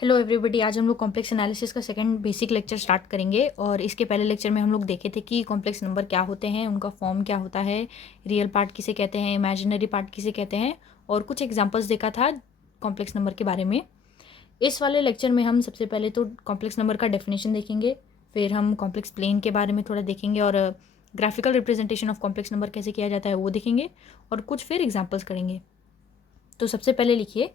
Hello everybody. आज हम लोग कॉम्प्लेक्स एनालिसिस का सेकंड बेसिक लेक्चर स्टार्ट करेंगे। और इसके पहले लेक्चर में हम लोग देखे थे कि कॉम्प्लेक्स नंबर क्या होते हैं, उनका फॉर्म क्या होता है, रियल पार्ट किसे कहते हैं, इमेजिनरी पार्ट किसे कहते हैं, और कुछ एग्जांपल्स देखा था कॉम्प्लेक्स नंबर के बारे में। इस वाले लेक्चर में हम सबसे पहले तो कॉम्प्लेक्स नंबर का डेफिनेशन देखेंगे, फिर हम कॉम्प्लेक्स प्लेन के बारे में थोड़ा देखेंगे, और graphical representation of complex number कैसे किया जाता है वो देखेंगे, और कुछ फिर एग्जाम्पल्स करेंगे। तो सबसे पहले लिखिए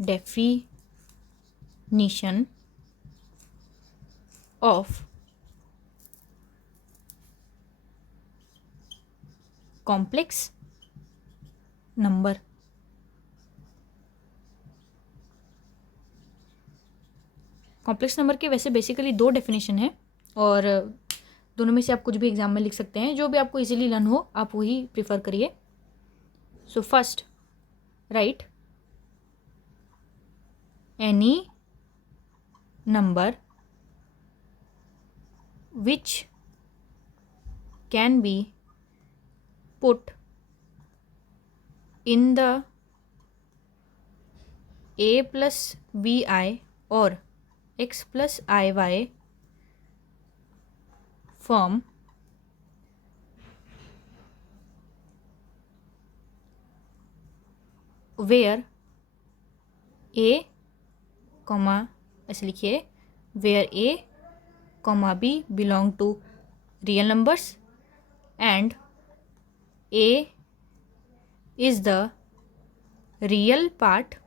definition of complex number. Complex number के वैसे बेसिकली दो डेफिनेशन है, और दोनों में से आप कुछ भी एग्जाम में लिख सकते हैं, जो भी आपको इजीली लर्न हो आप वही प्रिफर करिए। So first, right any number which can be put in the a plus bi or x plus iy form where a comma ऐसे लिखिए where a comma b belong to real numbers and a is the real part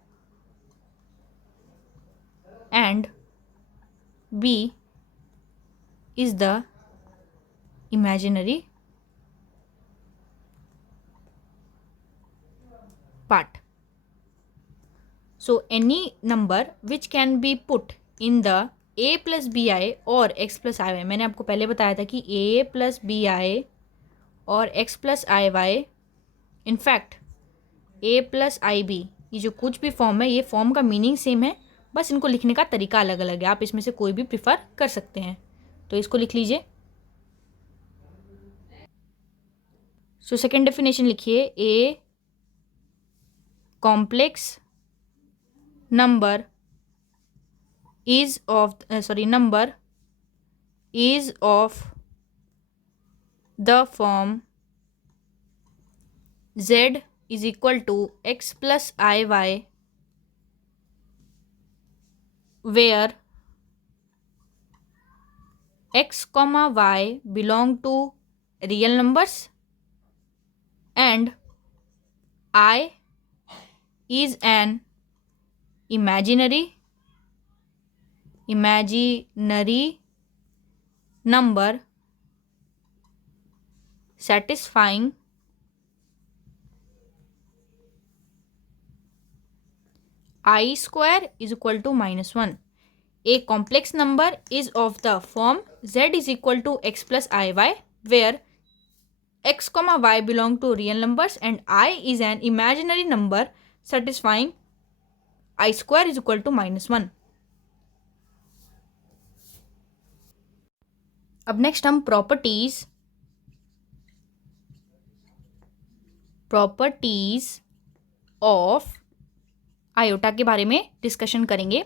and b is the imaginary part. So any number which can be put in the a plus bi और x plus iy, मैंने आपको पहले बताया था कि a plus bi और x plus iy, in fact a plus ib, ये जो कुछ भी फॉर्म है ये फॉर्म का मीनिंग सेम है, बस इनको लिखने का तरीका अलग अलग है। आप इसमें से कोई भी प्रिफर कर सकते हैं, तो इसको लिख लीजिए। सो सेकेंड डेफिनेशन लिखिए, a complex number number is of the form z is equal to x plus iy where x comma y belong to real numbers and I is an imaginary number satisfying I square is equal to -1. A complex number is of the form z is equal to x plus iy where x comma y belong to real numbers and I is an imaginary number satisfying I square is equal to -1. अब next हम properties of iota के बारे में discussion करेंगे।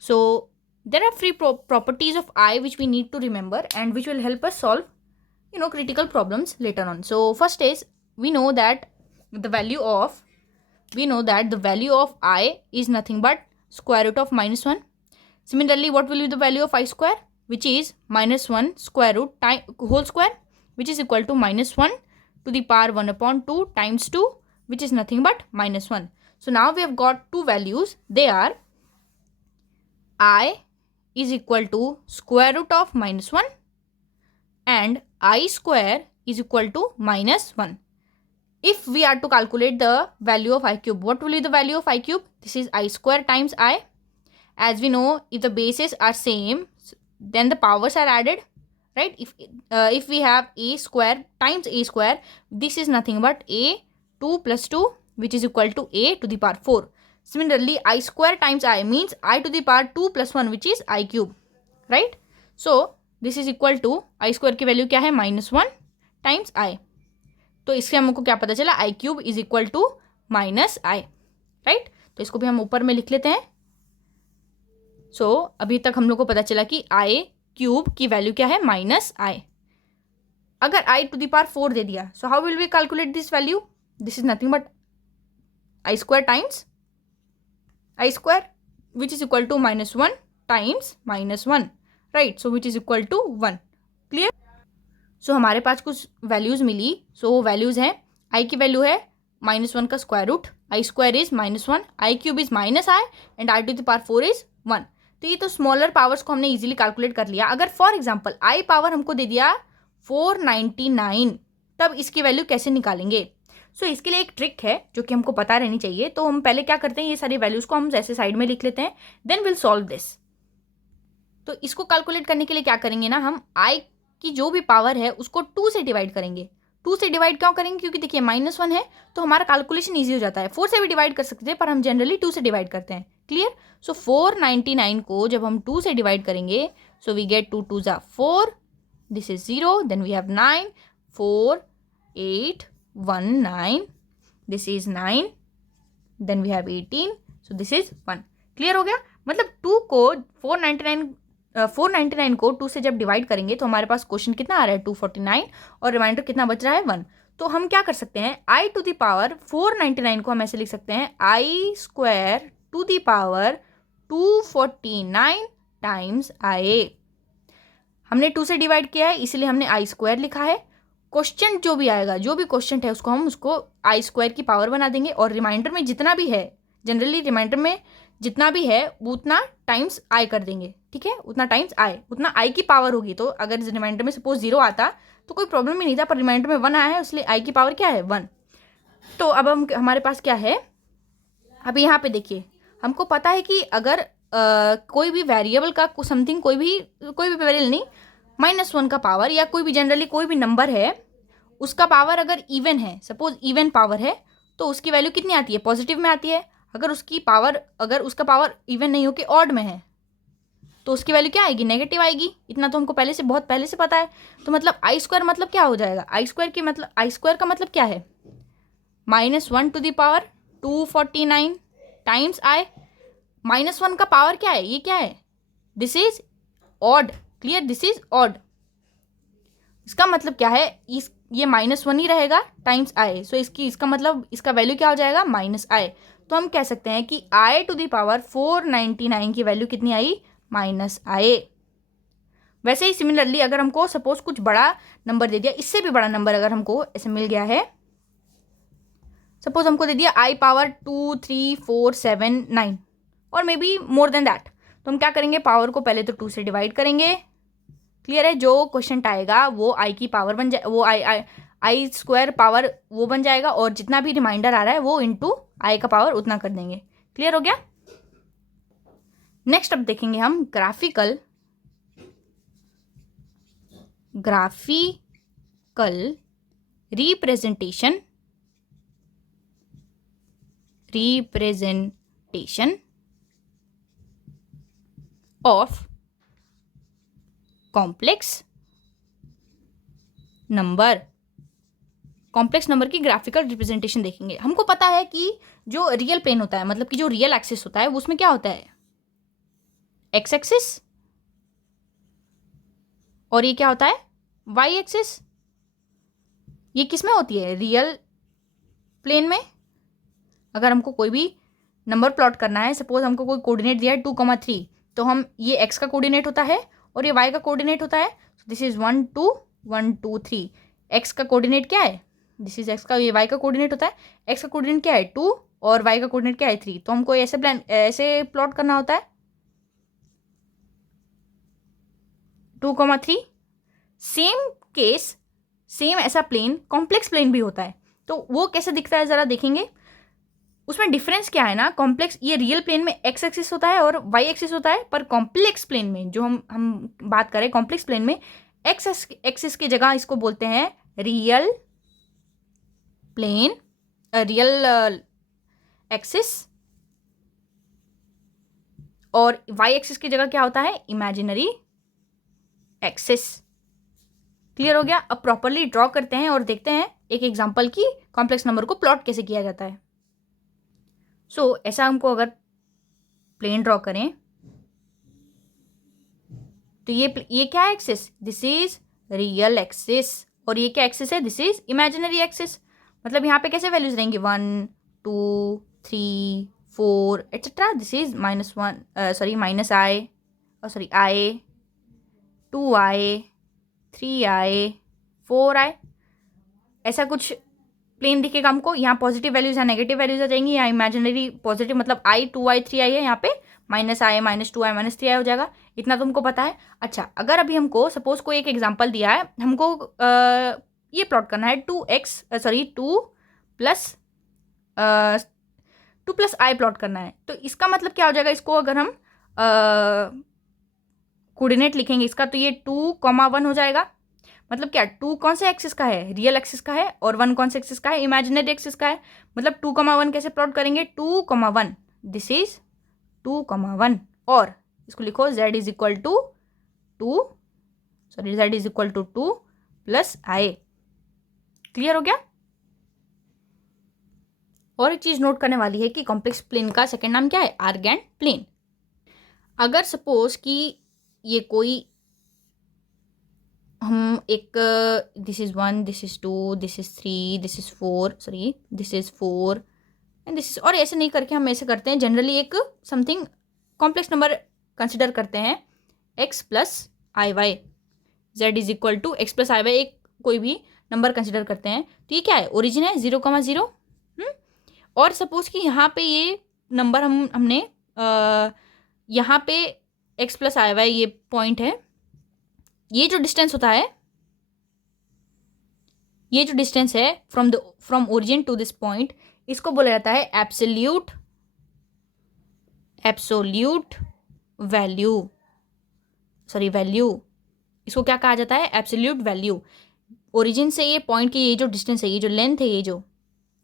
So there are three properties of I which we need to remember and which will help us solve critical problems later on. So first is we know that the value of I is nothing but square root of -1. Similarly, what will be the value of I square, which is -1 square root time whole square, which is equal to -1 to the power 1/2 times 2, which is nothing but -1. So now we have got two values. They are I is equal to square root of -1 and I square is equal to -1. If we are to calculate the value of I cube, what will be the value of I cube? This is I square times I. As we know, if the bases are same, then the powers are added, right? If we have a square times a square, this is nothing but a 2 plus 2, which is equal to a to the power 4. Similarly, I square times I means I to the power 2 plus 1, which is I cube, right? So this is equal to I square की value क्या है -1 times I. तो इससे हमको क्या पता चला, I cube is equal to minus I, right. तो इसको भी हम ऊपर में लिख लेते हैं। सो अभी तक हम लोग को पता चला कि आई क्यूब की वैल्यू क्या है, माइनस आई। अगर आई टू द पावर 4 दे दिया, so how will we calculate this value, this is nothing but i square times i square which is equal to -1 times -1, right. So which is equal to 1, clear. So हमारे पास कुछ values मिली। सो वो values हैं, आई की value है -1 का square root, I square is -1, I cube is minus I and I to the power 4 is 1। तो ये तो स्मॉलर पावर्स को हमने इजीली कैलकुलेट कर लिया। अगर फॉर एग्जांपल आई पावर हमको दे दिया 499, तब इसकी वैल्यू कैसे निकालेंगे। सो इसके लिए एक ट्रिक है जो कि हमको पता रहनी चाहिए। तो हम पहले क्या करते हैं, ये सारी वैल्यूज को हम ऐसे साइड में लिख लेते हैं, देन विल सॉल्व दिस। तो इसको कैलकुलेट करने के लिए क्या करेंगे ना, हम आई की जो भी पावर है उसको 2 से डिवाइड करेंगे। 2 से डिवाइड क्यों करेंगे, क्योंकि देखिए -1 है तो हमारा कैलकुलेशन ईजी हो जाता है। 4 से भी डिवाइड कर सकते हैं पर हम जनरली 2 से डिवाइड करते हैं, क्लियर। सो 499 को जब हम 2 से डिवाइड करेंगे, सो वी गेट 2 2 ज़ा 4, this is 0, then we have 9, 4 8 1 9, this is 9, then we have 18, so this is 1, clear हो गया। मतलब 2 को 499 को 2 से जब डिवाइड करेंगे तो हमारे पास क्वेश्चन कितना आ रहा है, 249, और रिमाइंडर कितना बच रहा है, 1। तो हम क्या कर सकते हैं, आई टू द पावर 499 को हम ऐसे लिख सकते हैं, i square to the power 249 times i. हमने 2 से डिवाइड किया है इसलिए हमने आई स्क्वायर लिखा है। क्वेश्चन जो भी आएगा, जो भी क्वेश्चन है उसको हम उसको आई स्क्वायर की पावर बना देंगे, और रिमाइंडर में जितना भी है, जनरली रिमाइंडर में जितना भी है वो उतना टाइम्स आई कर देंगे, ठीक है, उतना टाइम्स आई, उतना आई की पावर होगी। तो अगर रिमाइंडर में सपोज 0 आता तो कोई प्रॉब्लम ही नहीं था, पर रिमाइंडर में 1 आया है इसलिए आई की पावर क्या है, 1। तो अब हमारे पास क्या है, अभी यहाँ पे देखिए हमको पता है कि अगर कोई भी वेरिएबल का समथिंग, कोई भी वेरिएबल नहीं, -1 का पावर या कोई भी जनरली कोई भी नंबर है उसका पावर अगर इवन है, सपोज इवन पावर है, तो उसकी वैल्यू कितनी आती है, पॉजिटिव में आती है। अगर उसका पावर इवन नहीं हो के ऑड में है तो उसकी वैल्यू क्या आएगी, नेगेटिव आएगी। इतना तो हमको बहुत पहले से पता है। तो मतलब आई स्क्वायर मतलब क्या हो जाएगा, आई स्क्वायर का मतलब क्या है, -1 to the power 249 times I. -1 का पावर क्या है, ये क्या है, this is odd, clear, this is odd. इसका मतलब क्या है, ये -1 ही रहेगा टाइम्स आई। सो इसका मतलब इसका वैल्यू क्या हो जाएगा, -i। तो हम कह सकते हैं कि आई टू द पावर 499 की वैल्यू कितनी आई, -i। वैसे ही सिमिलरली अगर हमको सपोज कुछ बड़ा नंबर दे दिया, इससे भी बड़ा नंबर अगर हमको ऐसे मिल गया है, सपोज हमको दे दिया आई पावर 2 3 4 7 9 और may be more than that, तो हम क्या करेंगे, पावर को पहले तो 2 से डिवाइड करेंगे, क्लियर है। जो क्वेश्चन आएगा वो आई की पावर बन जाए, वो आई स्क्वायर पावर वो बन जाएगा, और जितना भी रिमाइंडर आ रहा है वो इनटू आई का पावर उतना कर देंगे, क्लियर हो गया। नेक्स्ट अब देखेंगे हम graphical representation of complex number की ग्राफिकल रिप्रेजेंटेशन देखेंगे। हमको पता है कि जो रियल प्लेन होता है, मतलब कि जो रियल एक्सिस होता है, उसमें क्या होता है, एक्स एक्सिस, और ये क्या होता है, वाई एक्सिस। ये किस में होती है, रियल प्लेन में। अगर हमको कोई भी नंबर प्लॉट करना है, सपोज हमको कोई कोऑर्डिनेट दिया है 2,3, तो हम ये एक्स का कोऑर्डिनेट होता है और ये वाई का कोऑर्डिनेट होता है। This is 1 2 1 2 3। एक्स का कोऑर्डिनेट क्या है, दिस इज एक्स का, ये वाई का कोऑर्डिनेट होता है। एक्स का कोऑर्डिनेट क्या है 2 और वाई का कोऑर्डिनेट क्या है 3। तो हमको ऐसे प्लॉट करना होता है 2,3। सेम केस, सेम ऐसा प्लेन कॉम्प्लेक्स प्लेन भी होता है। तो वो कैसे दिखता है ज़रा देखेंगे। उसमें डिफरेंस क्या है ना, कॉम्प्लेक्स, ये रियल प्लेन में एक्स एक्सिस होता है और वाई एक्सिस होता है, पर कॉम्प्लेक्स प्लेन में जो हम बात करें, कॉम्प्लेक्स प्लेन में एक्स एक्सिस की जगह इसको बोलते हैं रियल प्लेन, रियल एक्सिस, और वाई एक्सिस की जगह क्या होता है, इमेजिनरी एक्सिस। क्लियर हो गया। अब प्रॉपरली ड्रॉ करते हैं और देखते हैं एक एग्जाम्पल की कॉम्प्लेक्स नंबर को प्लॉट कैसे किया जाता है। सो ऐसा हमको अगर प्लेन ड्रॉ करें तो ये क्या है axis, this is real axis, और ये क्या एक्सिस है, दिस इज इमेजिनरी एक्सिस। मतलब यहाँ पे कैसे वैल्यूज रहेंगी 1 2 3 4 etcetera. This is -1 -i 2i 3i 4i, ऐसा कुछ प्लेन दिखेगा हमको। यहाँ पॉजिटिव वैल्यूज या नेगेटिव वैल्यूज आ जाएंगी, या इमेजिनरी पॉजिटिव मतलब i 2i 3i है, यहाँ पे -i -2i -3i हो जाएगा। इतना तुमको पता है। अच्छा, अगर अभी हमको सपोज कोई एक एग्जांपल दिया है, हमको ये प्लॉट करना है 2 प्लस i प्लॉट करना है, तो इसका मतलब क्या हो जाएगा, इसको अगर हम कोऑर्डिनेट लिखेंगे इसका, तो ये 2,1 हो जाएगा। मतलब क्या, 2 कौन से एक्सिस का है, रियल एक्सिस का है, और 1 कौन से एक्सिस का है, इमेजिनरी एक्सिस का है। मतलब 2,1 कैसे प्लॉट करेंगे, 2,1, दिस इज 2,1, और इसको लिखो z is equal to 2 plus i। Clear हो गया। और एक चीज नोट करने वाली है कि कॉम्प्लेक्स प्लेन का सेकंड नाम क्या है, आर्गेंट प्लेन। अगर सपोज कि ये कोई हम एक this is 1 this is 2 this is 3 this is 4 this is 4 and this is, और ऐसे नहीं करके हम ऐसे करते हैं जनरली, एक समथिंग कॉम्प्लेक्स नंबर कंसिडर करते हैं x plus I Y, Z is equal to X plus I Y, एक कोई भी नंबर कंसिडर करते हैं। तो ये क्या है, ओरिजिन है 0,0। और सपोज कि यहाँ पे ये नंबर हमने यहाँ पे x प्लस आई वाई ये पॉइंट है, ये जो डिस्टेंस होता है, ये जो डिस्टेंस है from origin to this point, इसको बोला जाता है एब्सोल्यूट वैल्यू। इसको क्या कहा जाता है, एब्सोल्यूट वैल्यू। ओरिजिन से ये पॉइंट की ये जो डिस्टेंस है, ये जो लेंथ है, ये जो,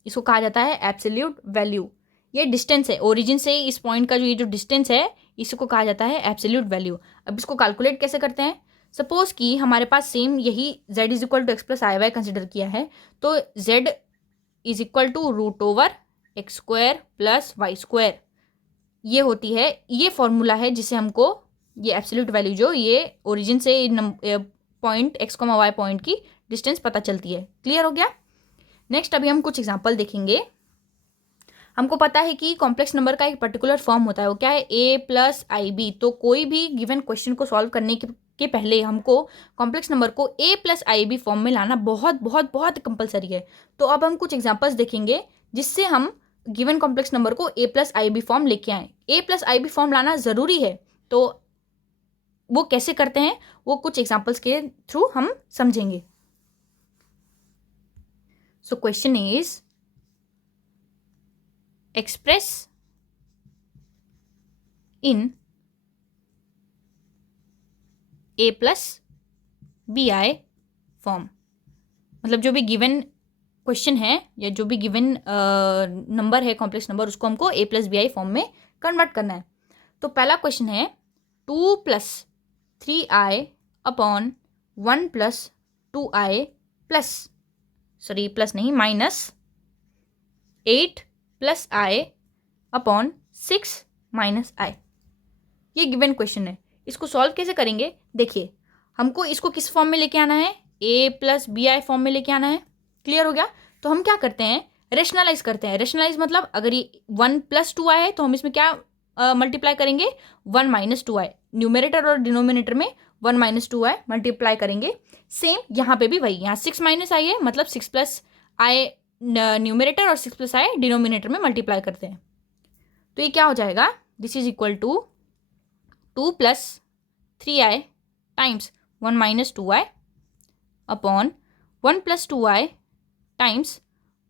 इसको कहा जाता है एब्सोल्यूट वैल्यू। ये डिस्टेंस है ओरिजिन से इस पॉइंट का, जो ये जो डिस्टेंस है, इसको कहा जाता है एब्सोल्यूट वैल्यू। अब इसको कैलकुलेट कैसे करते हैं, सपोज कि हमारे पास सेम यही z is equal to X plus I Y consider किया है, तो z is equal to √x² plus y², ये होती है, ये फॉर्मूला है जिसे हमको ये एब्सोल्यूट वैल्यू जो ये ओरिजिन से पॉइंट x, y पॉइंट की डिस्टेंस पता चलती है। क्लियर हो गया। नेक्स्ट अभी हम कुछ एग्जांपल देखेंगे। हमको पता है कि कॉम्प्लेक्स नंबर का एक पर्टिकुलर फॉर्म होता है, वो क्या है, a प्लस आई बी। तो कोई भी गिवन क्वेश्चन को सॉल्व करने के पहले हमको कॉम्प्लेक्स नंबर को a plus I B form में लाना बहुत बहुत बहुत कंपलसरी है। तो अब हम कुछ एग्जांपल्स देखेंगे जिससे हम गिवन कॉम्प्लेक्स नंबर को a plus I B form लेके आए। a plus I B form लाना ज़रूरी है, तो वो कैसे करते हैं वो कुछ एग्जांपल्स के थ्रू हम समझेंगे। So question is, express in a plus B I form. मतलब जो भी गिवन क्वेश्चन है या जो भी गिवन नंबर है कॉम्प्लेक्स नंबर, उसको हमको a plus B I form में कन्वर्ट करना है। तो पहला क्वेश्चन है 2 plus 3i upon 1 plus 2i plus minus 8 plus i upon 6 minus i। ये गिवन क्वेश्चन है, इसको सॉल्व कैसे करेंगे, देखिए हमको इसको किस फॉर्म में लेके आना है, a plus B I form में लेके आना है। क्लियर हो गया। तो हम क्या करते हैं, रेशनलाइज करते हैं। रेशनलाइज मतलब अगर ये 1 प्लस 2i है तो हम इसमें क्या मल्टीप्लाई करेंगे, 1 माइनस 2i। न्यूमरेटर और डिनोमिनेटर में 1 माइनस 2i मल्टीप्लाई करेंगे। सेम यहाँ पे भी वही, यहाँ 6 माइनस i है, मतलब 6 प्लस i न्यूमरेटर और 6 प्लस i डिनोमिनेटर में मल्टीप्लाई करते हैं। तो ये क्या हो जाएगा, this is equal to 2 plus 3i times 1 minus 2i upon 1 plus 2i times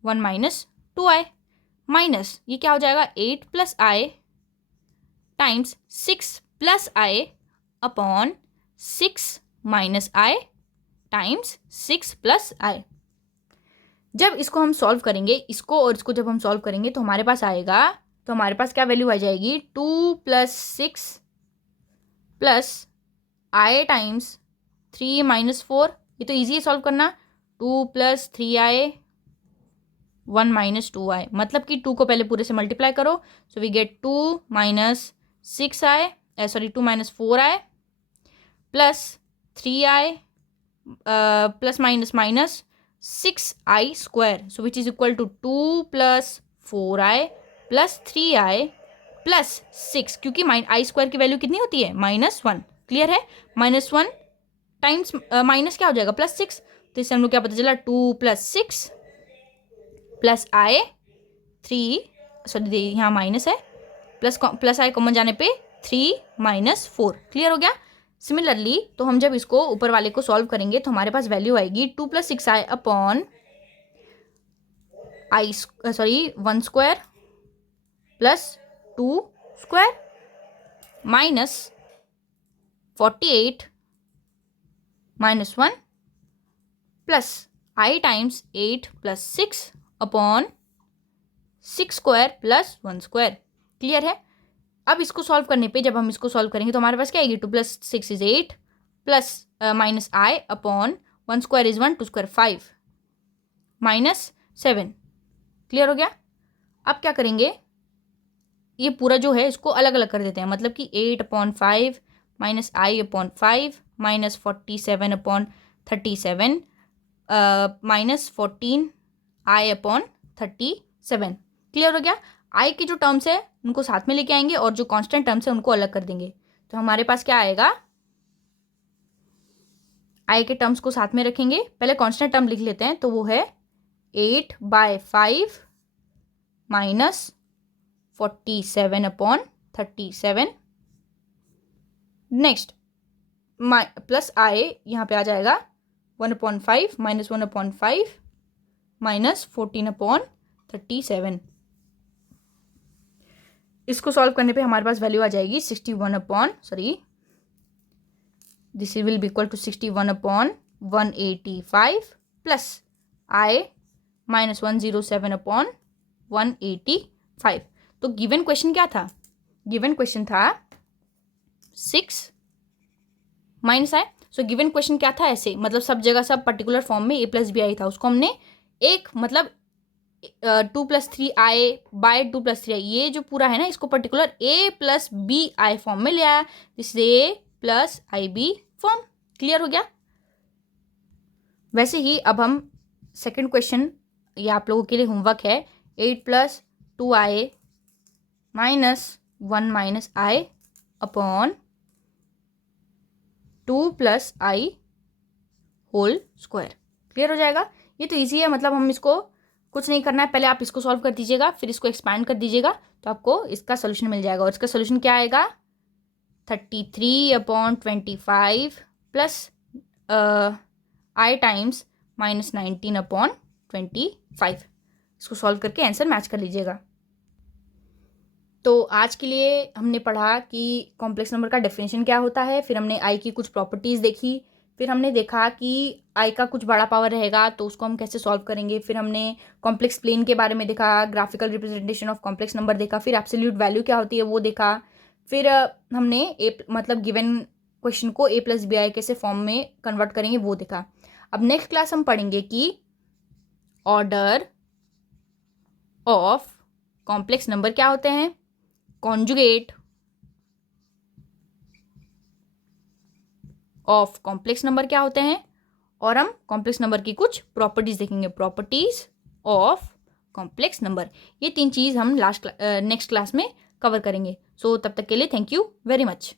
1 minus 2i minus ये क्या हो जाएगा, 8 plus i times 6 plus i upon 6 minus i times 6 plus i। जब इसको हम सॉल्व करेंगे, इसको और इसको जब हम सॉल्व करेंगे तो हमारे पास आएगा, तो हमारे पास क्या वैल्यू आ जाएगी, 2 plus 6 plus i times 3 minus 4। ये तो ईजी है सॉल्व करना, 2 प्लस 3i 1 माइनस 2i, मतलब कि 2 को पहले पूरे से मल्टीप्लाई करो, so we get 2 minus 6i, sorry 2 minus 4i plus 3i plus minus minus 6i square, so which is equal to 2 plus 4i plus 3i plus 6, क्योंकि आई square की value कितनी होती है? -1। क्लियर है? -1 टाइम्स माइनस क्या हो जाएगा? +6। तो इससे हम लोग क्या पता चला? 2 + 6 प्लस आई 3, सॉरी यहाँ माइनस है, प्लस आई कॉमन जाने पे 3 - 4। क्लियर हो गया? सिमिलरली तो हम जब इसको ऊपर वाले को सॉल्व करेंगे तो हमारे पास वैल्यू आएगी 2 + 6i upon 1 square plus 2 square minus 48 -1 plus i times 8 + 6 upon 6 square plus 1 square. Clear है? अब इसको सॉल्व करने पे, जब हम इसको सॉल्व करेंगे तो हमारे पास क्या आएगी? 2 + 6 = 8 plus minus i upon 1 square is 1, 2 square 5 -7। Clear हो गया? अब क्या करेंगे? ये पूरा जो है इसको अलग अलग कर देते हैं, मतलब कि 8/5 minus i upon 5 minus 47/37 minus 14i upon 37। Clear हो गया? आई के जो टर्म्स है उनको साथ में लेके आएंगे और जो कांस्टेंट टर्म्स है उनको अलग कर देंगे। तो हमारे पास क्या आएगा? आई के टर्म्स को साथ में रखेंगे, पहले कांस्टेंट टर्म लिख लेते हैं, तो वो है 8/5 माइनस 47/37। नेक्स्ट प्लस आई यहाँ पे आ जाएगा 1/5 माइनस 1/5 माइनस 14/37। इसको सॉल्व करने पे हमारे पास वैल्यू आ जाएगी this will be equal to 61/185 plus I minus 107/185। तो गिवन क्वेश्चन क्या था? गिवन क्वेश्चन था 6 माइनस आई। सो गिवन क्वेश्चन क्या था? ऐसे मतलब सब जगह सब पर्टिकुलर फॉर्म में a + b आई था, उसको हमने एक मतलब 2 + 3i बाय 2 + 3i, ये जो पूरा है ना इसको पर्टिकुलर a + bi फॉर्म में ले आया, this a + ib form. Clear हो गया? वैसे ही अब हम सेकंड क्वेश्चन, ये आप लोगों के लिए होमवर्क है, 8 + 2i minus 1 - i upon 2 + i whole square. Clear हो जाएगा? ये तो इजी है, मतलब हम इसको कुछ नहीं करना है, पहले आप इसको सॉल्व कर दीजिएगा, फिर इसको एक्सपैंड कर दीजिएगा तो आपको इसका सोल्यूशन मिल जाएगा। और इसका सोल्यूशन क्या आएगा? 33/25 प्लस i टाइम्स -19/25। इसको सॉल्व करके आंसर मैच कर लीजिएगा। तो आज के लिए हमने पढ़ा कि कॉम्प्लेक्स नंबर का डेफिनेशन क्या होता है, फिर हमने आई की कुछ प्रॉपर्टीज़ देखी, फिर हमने देखा कि आई का कुछ बड़ा पावर रहेगा तो उसको हम कैसे सॉल्व करेंगे, फिर हमने कॉम्प्लेक्स प्लेन के बारे में देखा, graphical representation of complex number देखा, फिर एब्सोल्यूट वैल्यू क्या होती है वो देखा, फिर हमने मतलब गिवन क्वेश्चन को a + bi कैसे फॉर्म में कन्वर्ट करेंगे वो देखा। अब नेक्स्ट क्लास हम पढ़ेंगे कि ऑर्डर ऑफ कॉम्प्लेक्स नंबर क्या होते हैं, कॉन्जुगेट ऑफ कॉम्प्लेक्स नंबर क्या होते हैं, और हम कॉम्प्लेक्स नंबर की कुछ प्रॉपर्टीज देखेंगे, प्रॉपर्टीज ऑफ कॉम्प्लेक्स नंबर। ये 3 चीज़ हम नेक्स्ट क्लास में कवर करेंगे। सो तब तक के लिए थैंक यू वेरी मच।